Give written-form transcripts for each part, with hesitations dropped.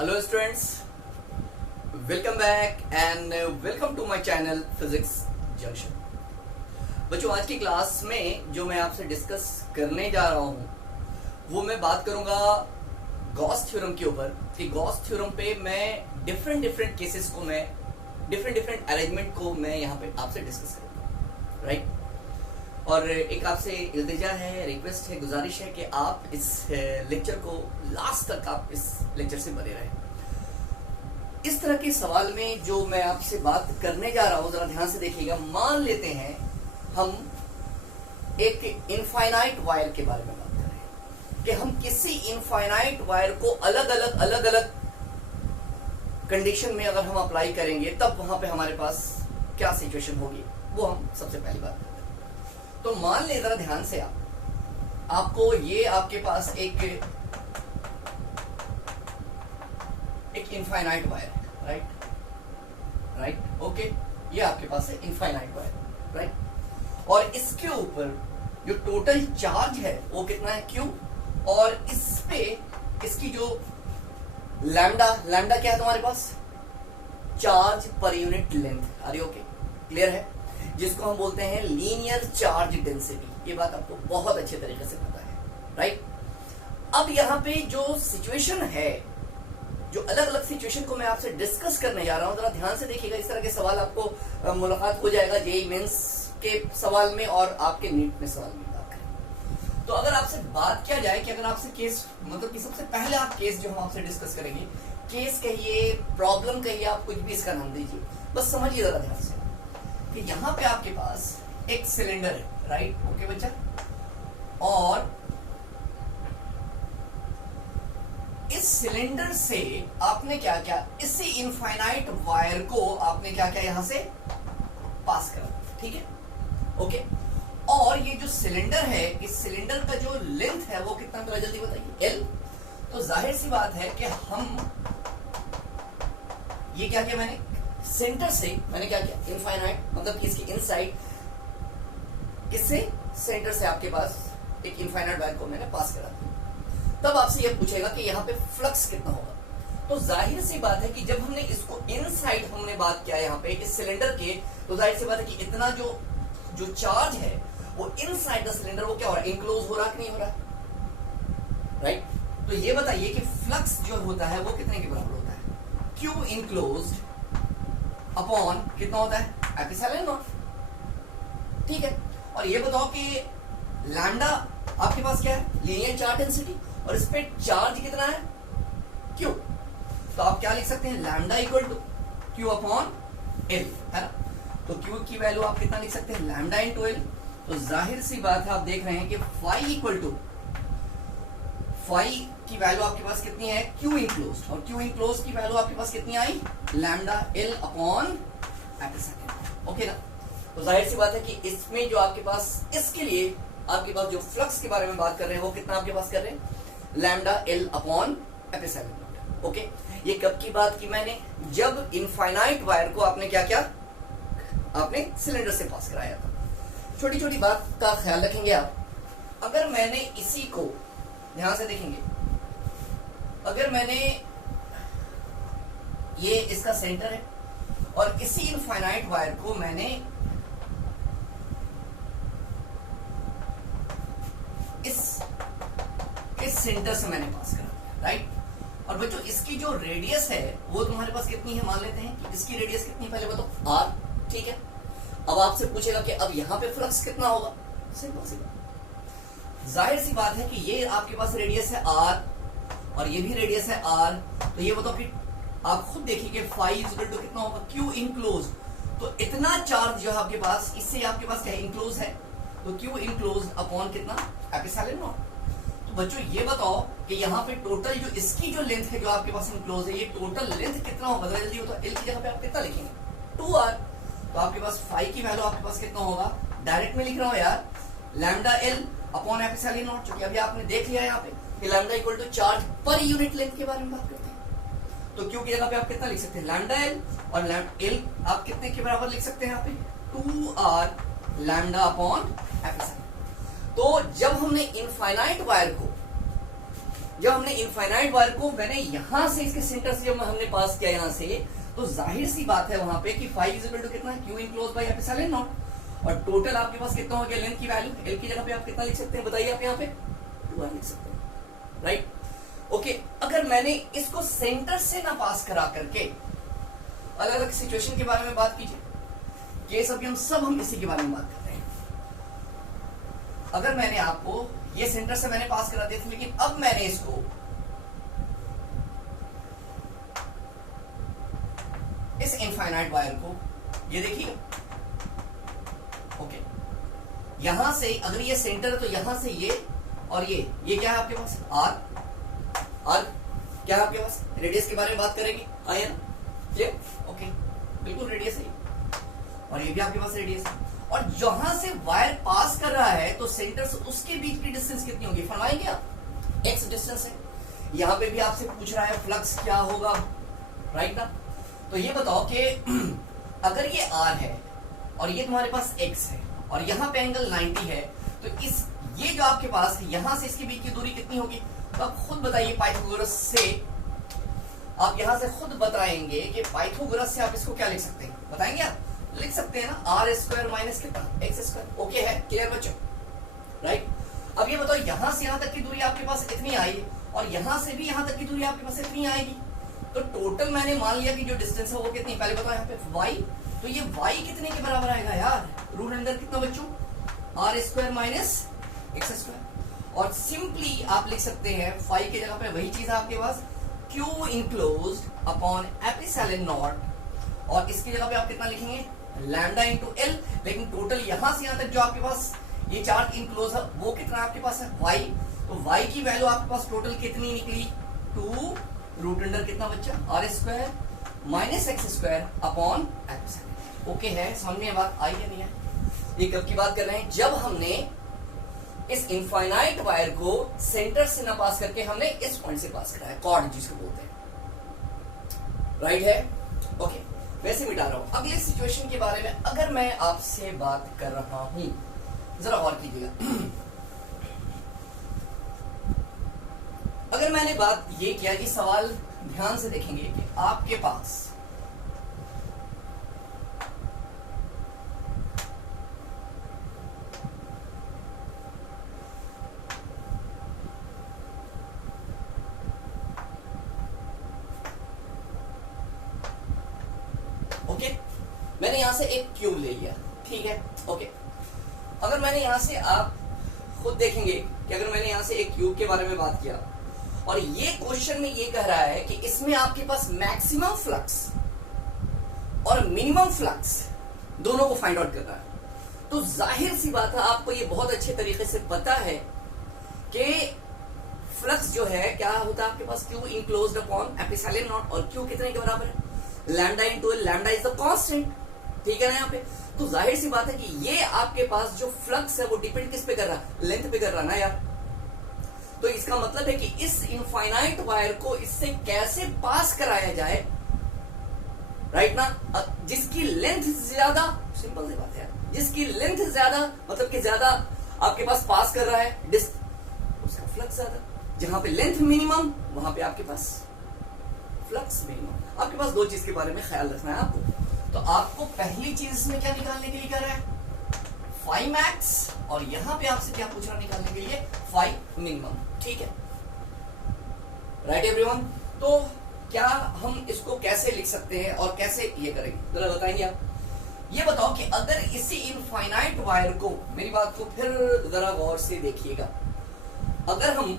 Hello students, welcome back and welcome to my channel Physics Junction. बच्चों, आज की class में जो मैं आपसे डिस्कस करने जा रहा हूं वो मैं बात करूंगा गॉस थ्योरम के ऊपर कि गॉस थ्योरम पे मैं डिफरेंट केसेस को मैं डिफरेंट अरेंजमेंट को मैं यहाँ पे आपसे डिस्कस करूंगा, राइट। और एक आपसे इल्तिजा है, रिक्वेस्ट है, गुजारिश है कि आप इस लेक्चर को लास्ट तक आप इस लेक्चर से बने रहें। इस तरह के सवाल में जो मैं आपसे बात करने जा रहा हूं, जरा ध्यान से देखिएगा। मान लेते हैं हम एक इनफाइनाइट वायर के बारे में बात कर रहे हैं कि हम किसी इनफाइनाइट वायर को अलग अलग कंडीशन में अगर हम अप्लाई करेंगे तब वहां पे हमारे पास क्या सिचुएशन होगी, वो हम सबसे पहली बात करते हैं। तो मान ले जरा ध्यान से आपको ये आपके पास एक इनफाइनाइट वायर है, राइट, ओके। ये आपके पास है इनफाइनाइट वायर, राइट। और इसके ऊपर जो टोटल चार्ज है वो कितना है, Q। और इस पे इसकी जो लैम्डा क्या है तुम्हारे पास, चार्ज पर यूनिट लेंथ। अरे ओके, क्लियर है, जिसको हम बोलते हैं लीनियर चार्ज डेंसिटी। ये बात आपको बहुत अच्छे तरीके से पता है, राइट। अब यहाँ पे जो सिचुएशन है, जो अलग अलग सिचुएशन को मैं आपसे डिस्कस करने जा रहा हूं, जरा ध्यान से देखिएगा। इस तरह के सवाल आपको मुलाकात हो जाएगा जेईई मेंस के सवाल में और आपके नीट में सवाल में बात करें। तो अगर आपसे बात किया जाए कि अगर आपसे केस, मतलब कि सबसे पहले आप केस जो हम आपसे डिस्कस करेंगे, केस कहिए, प्रॉब्लम कहिए, आप कुछ भी इसका नाम दीजिए, बस समझिए जरा ध्यान से कि यहाँ पे आपके पास एक सिलेंडर है, राइट, ओके बच्चा। और इस सिलेंडर से आपने क्या किया, इसी इनफाइनाइट वायर को आपने क्या किया, यहां से पास करा, ठीक है, ओके। और ये जो सिलेंडर है, इस सिलेंडर का जो लेंथ है वो कितना, मेरा जल्दी बताइए, L। तो जाहिर सी बात है कि हम ये क्या किया, मैंने सेंटर से मैंने क्या किया, इनफाइनाइट, मतलब कि इसकी इनसाइड, किससे, सेंटर से आपके पास एक इनफाइनाइट वायर को मैंने पास करा। तब आपसे ये पूछेगा कि यहाँ पे फ्लक्स कितना होगा। तो जाहिर सी बात है कि जब हमने इसको इनसाइड हमने बात किया यहाँ पे इस सिलेंडर के, तो जाहिर सी बात है कि इतना जो चार्ज है वो इनसाइड द सिलेंडर वो क्या हो रहा है, इनक्लोज हो रहा कि नहीं हो रहा, राइट। तो ये बताइए कि फ्लक्स जो होता है वो कितने के बराबर होता है, Q इनक्लोज्ड अपॉन कितना होता है, एप्सिलॉन नॉट, ठीक है। और ये बताओ कि लैम्डा आपके पास क्या है, लीनियर चार्ज डेंसिटी, और इस पे चार्ज कितना है, Q। तो आप क्या लिख सकते हैं, lambda equal to Q upon L, है ना। तो Q की वैल्यू आप कितना लिख सकते हैं, लैम्डा इंटू L। तो जाहिर सी बात है, आप देख रहे हैं कि फाई इक्वल टू, फाई की वैल्यू आपके पास कितनी है, Q इनक्लोज्ड, और Q इनक्लोज्ड की वैल्यू आपके पास कितनी आई, lambda L upon epsilon, okay ना। तो जाहिर सी बात है कि इसमें जो आपके पास, इसके लिए आपके पास जो फ्लक्स के बारे में बात कर रहे हैं वो कितना आपके पास कर रहे हैं, lambda L upon epsilon not, okay. ये कब की बात की मैंने, जब इनफाइनाइट वायर को आपने क्या किया, आपने सिलेंडर से पास कराया था। छोटी छोटी बात का ख्याल रखेंगे आप। अगर मैंने इसी को ध्यान से देखेंगे, अगर मैंने ये इसका सेंटर है और इसी इनफाइनाइट वायर को मैंने इस सेंटर से मैंने पास करा, राइट। और बच्चों इसकी जो रेडियस है वो तुम्हारे पास कितनी है, मान लेते हैं कि इसकी रेडियस कितनी, पहले बताओ, R, ठीक है। अब आपसे पूछेगा कि अब यहां पे फ्लक्स कितना होगा, सिंपल जाहिर सी बात है कि ये आपके पास रेडियस है R और ये भी रेडियस है R। तो ये बताओ कि आप खुद देखिए कि फाई इक्वल टू कितना होगा, Q इनक्लोज्ड। तो इतना चार्ज जो है आपके पास, इससे आपके पास क्या इनक्लोज है, तो Q इनक्लोज्ड अपॉन कितना, एप्सिलॉन नॉट। तो बच्चों ये बताओ कि यहाँ पे टोटल जो इसकी जो लेंथ है जो आपके पास इनक्लोज है, ये टोटल लेंथ कितना होगा, जल्दी बताओ। L की जगह पे आप कितना लिखेंगे, 2R। तो आपके पास फाई की वैल्यू आपके पास कितना होगा, डायरेक्ट में लिख रहा हूं यार, lambda L upon epsilon naught, क्योंकि अभी आपने देख लिया यहाँ पे कि lambda equal to charge per unit length के बारे में बात करते हैं। तो Q की जगह पे आप कितना लिख सकते हैं, लैम्डा L, और L आप कितने के बराबर लिख सकते हैं यहाँ पे, 2R लैम्डा अपॉन एप्सिलॉन। तो जब हमने इनफाइनाइट वायर को जब हमने इनफाइनाइट वायर को मैंने यहां से इसके सेंटर से जब हमने पास किया यहां से, तो जाहिर सी बात है वहां पे कि फाई इज इक्वल टू कितना, Q enclose by epsilon naught, और टोटल आपके पास कितना हो गया लेंथ की वैल्यू, एल की जगह पे आप कितना लिख सकते हैं बताइए, आप यहाँ पे 2r लिख सकते हैं, राइट। ओके, अगर मैंने इसको सेंटर से ना पास करा करके अलग अलग सिचुएशन के बारे में बात कीजिए, केस अभी हम इसी के बारे में बात करते हैं। अगर मैंने आपको ये सेंटर से मैंने पास करा दिया था, लेकिन अब मैंने इसको इस इनफाइनाइट वायर को, ये देखिए, ओके, यहां से अगर ये सेंटर है तो यहां से ये और ये क्या है आपके पास, आर क्या है आपके पास, रेडियस के बारे में बात करेंगे, आया ना, क्लियर, ओके, बिल्कुल रेडियस है, और ये भी आपके पास रेडियस है, और जहां से वायर पास कर रहा है तो सेंटर से उसके बीच की डिस्टेंस कितनी होगी, फरमाएंगे आप, x डिस्टेंस है। यहां पे भी आपसे पूछ रहा है फ्लक्स क्या होगा, राइट ना। तो ये बताओ कि अगर ये r है और ये तुम्हारे पास x है और यहां पे एंगल 90 है, तो इस ये जो आपके पास है यहां से इसके बीच की दूरी कितनी होगी, तो आप खुद बताइए पाइथागोरस से, आप यहां से खुद बताएंगे कि पाइथागोरस से आप इसको क्या लिख सकते हैं, बताएंगे आप, लिख सकते हैं ना, आर स्क्वायर माइनस कितना, एक्स स्क्वायर, ओके है, क्लियर बच्चों, राइट। अब ये बताओ यहां से यहां तक की दूरी आपके पास इतनी आई और यहां से भी यहां तक की दूरी आपके पास इतनी आएगी, तो टोटल मैंने मान लिया कि जो डिस्टेंस है वो कितनी, पहले बताओ यहाँ पे y, तो ये y कितने के बराबर आएगा यार, रूट अंडर कितना बच्चों, r square minus x square, और सिंपली आप लिख सकते हैं फाई की जगह पे वही चीज है आपके पास, Q enclosed upon epsilon naught, और इसकी जगह पे आप कितना लिखेंगे, लैम्डा इंटू एल, लेकिन टोटल यहां से यहां तक जो आपके पास ये चार्ज इनक्लोज है वो कितना आपके पास है, y, तो y की वैल्यू आपके पास टोटल कितनी निकली, 2 रूट अंडर कितना बच्चा, r square minus x square upon epsilon, okay है, समझ में बात आई या नहीं है। ये कब की बात कर रहे हैं, जब हमने इस इनफाइनाइट वायर को सेंटर से ना पास करके हमने इस पॉइंट से पास कराया, कॉर्ड जिसको बोलते हैं, राइट है, ओके। वैसे मिटा रहा हूं, अगले सिचुएशन के बारे में अगर मैं आपसे बात कर रहा हूं, जरा और कीजिएगा, अगर मैंने बात ये किया कि सवाल ध्यान से देखेंगे कि आपके पास ओके, मैंने यहां से एक क्यूब ले लिया, ठीक है, ओके। अगर मैंने यहां से, आप खुद देखेंगे कि अगर मैंने यहां से एक क्यूब के बारे में बात किया और ये क्वेश्चन में ये कह रहा है कि इसमें आपके पास मैक्सिमम फ्लक्स और मिनिमम फ्लक्स दोनों को फाइंड आउट करना है, तो जाहिर सी बात है आपको ये बहुत अच्छे तरीके से पता है कि फ्लक्स जो है क्या होता है आपके पास, Q enclosed upon epsilon naught, और क्यू कितने के बराबर है, lambda into L, lambda is the constant, ठीक है ना यहाँ पे। तो जाहिर सी बात है कि ये आपके पास जो फ्लक्स है वो डिपेंड किस पे कर रहा है, लेंथ पे कर रहा है ना यार। तो इसका मतलब है कि इस इनफाइनाइट वायर को इससे कैसे पास कराया जाए, राइट ना, जिसकी लेंथ ज्यादा, सिंपल सी बात है, जिसकी लेंथ ज्यादा मतलब कि ज्यादा आपके पास पास कर रहा है, उसका फ्लक्स ज्यादा, जहां पे लेंथ मिनिमम वहां पे आपके पास फ्लक्स मिनिमम। आपके पास दो चीज के बारे में ख्याल रखना है आपको, तो आपको पहली चीज इसमें क्या निकालने के लिए कर रहा है, फाई मैक्स, और यहां पे आपसे क्या पूछ रहा निकालने के लिए, फाई मिनिमम, ठीक है, राइट एवरीवन। तो क्या हम इसको कैसे लिख सकते हैं और कैसे ये करेंगे, जरा बताएंगे आप। ये बताओ कि अगर इसी इनफाइनाइट वायर को, मेरी बात को फिर जरा गौर से देखिएगा, अगर हम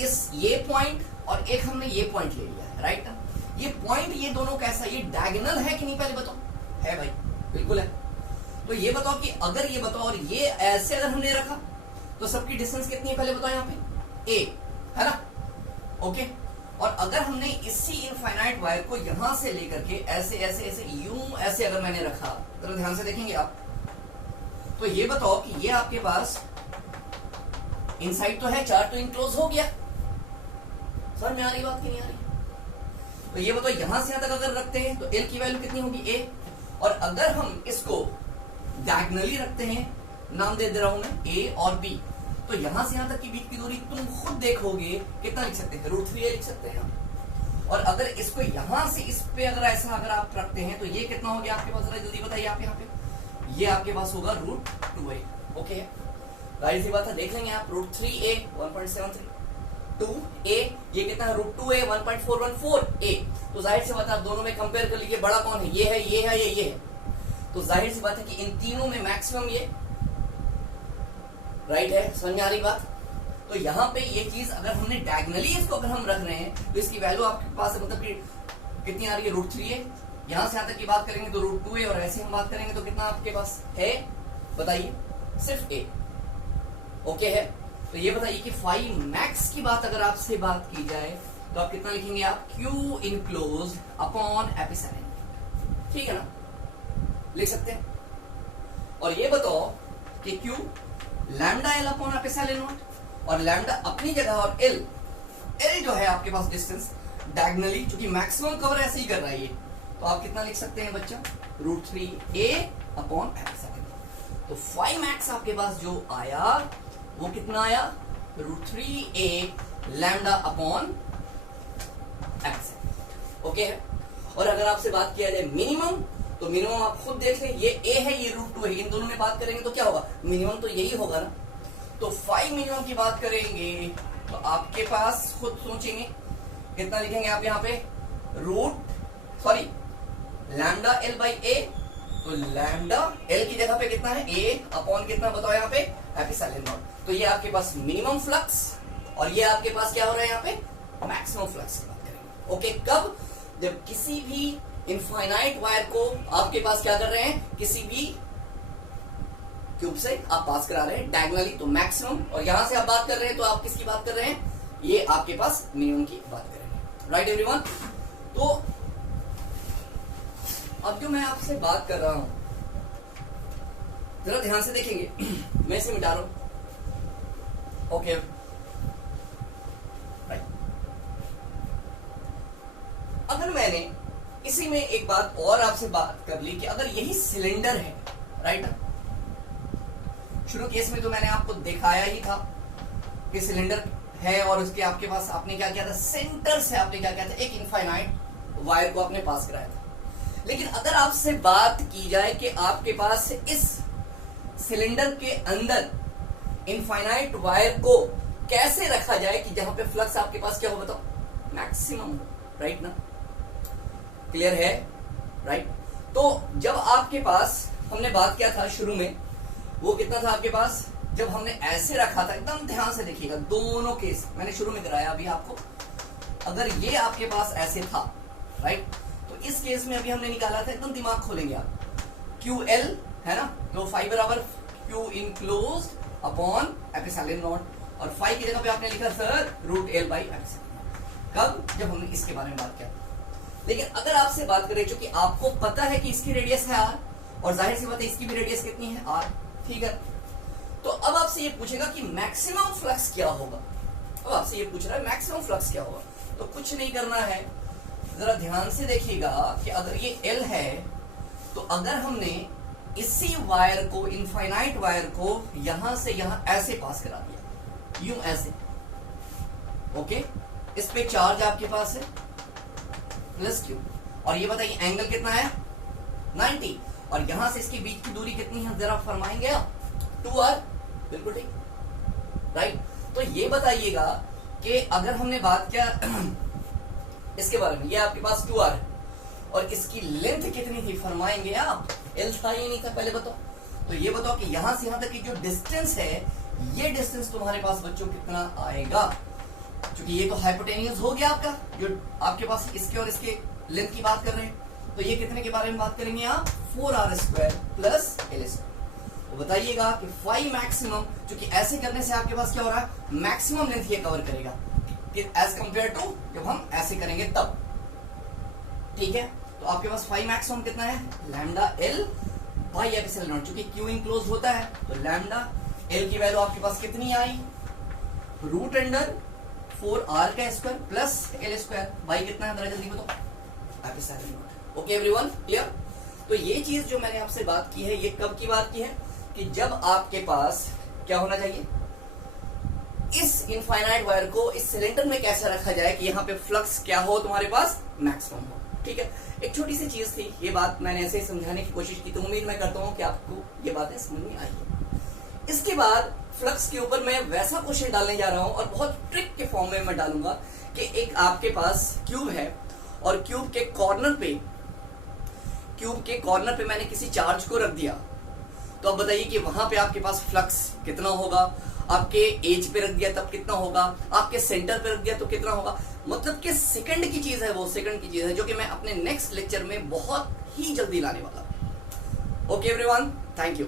इस ये पॉइंट और एक हमने ये पॉइंट ले लिया है, राइट ना, ये पॉइंट ये दोनों कैसा, ये डायगोनल है कि नहीं, पहले बताओ, है भाई, बिल्कुल है। तो ये बताओ कि अगर ये बताओ और ये ऐसे अगर हमने रखा तो सबकी डिस्टेंस कितनी है, पहले बताओ यहाँ पे, ए है ना, ओके। और अगर हमने इसी इनफाइनाइट वायर को यहां से लेकर के ऐसे ऐसे ऐसे यूं ऐसे अगर मैंने रखा, तो ध्यान से देखेंगे आप, तो ये बताओ कि ये आपके पास इनसाइड तो है, चार्ज तो इनक्लोज हो गया, समझ में आ रही बात की नहीं आ रही। तो ये बताओ यहां से यहां तक अगर रखते हैं तो एल की वैल्यू कितनी होगी, ए, और अगर हम इसको डायगोनली रखते हैं, नाम दे रहा हूं मैं ए और बी, तो तो यहां से यहां तक की बीच की दूरी तुम खुद देखोगे कितना लिख सकते हैं, √3a लिख सकते हैं हम। और अगर इसको यहां से इस पे अगर ऐसा अगर आप रखते हैं तो ये कितना हो गया आपके पास, जरा जल्दी बताइए आप यहाँ पे, ये आपके पास होगा √2a। ओके, जाहिर सी बात है, देख लेंगे आप √3a 1.73, 2a ये कितना है, √2a 1.414a। तो जाहिर सी बात है आप दोनों में कंपेयर कर लीजिए, बड़ा कौन है, ये है, ये है, ये है। तो जाहिर सी बात है कि इन तीनों में मैक्सिमम ये राइट है। समझ में आ रही बात? तो यहाँ पे ये चीज अगर हमने डायगनली इसको अगर हम रख रहे हैं तो इसकी वैल्यू आपके पास मतलब कि कितनी आ रही है, √3a। यहां से यहां तक की बात करेंगे तो √2a, और ऐसे हम बात करेंगे तो कितना आपके पास है, बताइए, सिर्फ a। ओके है, तो ये बताइए कि फाई मैक्स की बात अगर आपसे बात की जाए तो आप कितना लिखेंगे, आप Q इनक्लोज अपॉन एपिसिलन, ठीक है ना, लिख सकते हैं। और ये बताओ कि Q lambda L upon epsilon naught, और लैम्डा अपनी जगह और L जो है आपके पास डिस्टेंस डायगनली, क्योंकि मैक्सिमम कवर ऐसे ही कर रहा है ये, तो आप कितना लिख सकते हैं बच्चों, √3a अपॉन एपिसिलन। तो फाई मैक्स आपके पास जो आया वो कितना आया, √3a लैम्डा अपॉन एपिसिलन। ओके है। और अगर आपसे बात किया जाए मिनिमम, तो मिनिमम आप खुद देख लें, ये a है, ये √2 है, इन दोनों में बात करेंगे तो क्या होगा, मिनिमम तो यही होगा ना। तो फाई मिनिमम की बात करेंगे तो आपके पास खुद सोचेंगे कितना लिखेंगे आप यहाँ पे, लैम्डा L बाई a। तो लैम्डा L की जगह पे कितना है, a अपॉन कितना बताओ यहाँ पे, एपिसिलन नॉट। तो ये आपके पास मिनिमम फ्लक्स, और ये आपके पास क्या हो रहा है यहाँ पे, मैक्सिमम फ्लक्स की बात करेंगे। ओके, कब, जब किसी भी इनफाइनाइट वायर को आपके पास क्या कर रहे हैं, किसी भी क्यूब से आप पास करा रहे हैं डायगनली, तो मैक्सिमम, और यहां से आप बात कर रहे हैं तो आप किसकी बात कर रहे हैं, ये आपके पास मिनिमम की बात करेंगे। Right everyone? तो अब जो मैं आपसे बात कर रहा हूं जरा ध्यान से देखेंगे, मैं इसे मिटा रहा हूं। Okay, right. अगर मैंने इसी में एक बात और आपसे बात कर ली कि अगर यही सिलेंडर है, राइट, शुरू केस में तो मैंने आपको दिखाया ही था कि सिलेंडर है और उसके आपके पास आपने क्या किया था, सेंटर से आपने क्या किया था, एक इनफाइनाइट वायर को आपने पास कराया था। लेकिन अगर आपसे बात की जाए कि आपके पास इस सिलेंडर के अंदर इनफाइनाइट वायर को कैसे रखा जाए कि जहां पे फ्लक्स आपके पास क्या हो, बताओ, मैक्सिमम, राइट ना, क्लियर है, राइट। तो जब आपके पास हमने बात किया था शुरू में, वो कितना था आपके पास, जब हमने ऐसे रखा था, एकदम ध्यान से देखिएगा, दोनों केस मैंने शुरू में कराया अभी आपको, अगर ये आपके पास ऐसे था, राइट, तो इस केस में अभी हमने निकाला था, एकदम दिमाग खोलेंगे आप, QL है ना, तो फाई बराबर Q enclose upon epsilon naught, और फाई की जगह पे आपने लिखा सर √L बाई एपिसिलन। कब, जब हमने इसके बारे में बात किया। लेकिन अगर आपसे बात करें, चूंकि आपको पता है कि इसकी रेडियस है R, और जाहिर सी बात है इसकी भी रेडियस कितनी है, R, ठीक है। तो अब आपसे ये पूछेगा कि मैक्सिमम फ्लक्स क्या होगा, अब आपसे ये पूछ रहा है मैक्सिमम फ्लक्स क्या होगा। तो कुछ नहीं करना है, जरा ध्यान से देखिएगा कि अगर ये L है, तो अगर हमने इसी वायर को, इनफाइनाइट वायर को यहां से यहां ऐसे पास करा दिया, यूं ऐसे, ओके, इस पे चार्ज आपके पास है प्लस Q, और ये बताइए एंगल कितना है, 90, और यहां से इसके बीच की दूरी कितनी है, जरा फरमाएंगे आप, 2R, बिल्कुल ठीक, राइट। तो ये बताइएगा कि अगर हमने बात किया इसके बारे में, ये आपके पास 2R है, और इसकी लेंथ कितनी थी, फरमाएंगे आप, L था या नहीं था, पहले बताओ। तो ये बताओ कि यहां से यहां तक की जो डिस्टेंस है, ये डिस्टेंस तुम्हारे पास बच्चों कितना आएगा, क्योंकि ये तो हाइपोटेनियस हो गया आपका, जो आपके पास इसके और इसके लेंथ की बात कर रहे हैं, तो ये कितने के बारे में बात करेंगे आप, 4R² प्लस L²। तो बताइएगा कि फाई मैक्सिमम, क्योंकि ऐसे करने से आपके पास क्या हो रहा है, मैक्सिमम लेंथ ये कवर करेगा एज कंपेयर टू जब हम ऐसे करेंगे तब, ठीक है। तो आपके पास फाई मैक्सिमम कितना है, लैम्डा L बाई एपिसिलन नॉट, क्योंकि Q इनक्लोज होता है, तो लैम्डा L की वैल्यू आपके पास कितनी आई, √4R² प्लस L² बाई कितना है, जल्दी बताओ, एपिसिलन नॉट। Okay everyone, clear. तो ये चीज जो मैंने आपसे बात की है, ये कब की बात की है, कि जब आपके पास क्या होना चाहिए, इस इनफाइनाइट वायर को इस सिलेंडर में कैसे रखा जाए कि यहाँ पे फ्लक्स क्या हो तुम्हारे पास मैक्सिमम हो। ठीक है, एक छोटी सी चीज थी, ये बात मैंने ऐसे ही समझाने की कोशिश की, तो उम्मीद मैं करता हूँ कि आपको ये बातें समझ में आई है। इसके बाद फ्लक्स के ऊपर मैं वैसा क्वेश्चन डालने जा रहा हूं और बहुत ट्रिक के फॉर्म में मैं डालूंगा कि एक आपके पास क्यूब है और क्यूब के कॉर्नर पे मैंने किसी चार्ज को रख दिया, तो अब बताइए कि वहां पे आपके पास फ्लक्स कितना होगा, आपके एज पे रख दिया तब कितना होगा, आपके सेंटर पे रख दिया तो कितना होगा। मतलब कि सेकंड की चीज है, वो सेकंड की चीज है जो कि मैं अपने नेक्स्ट लेक्चर में बहुत ही जल्दी लाने वाला हूं। Okay everyone, thank you.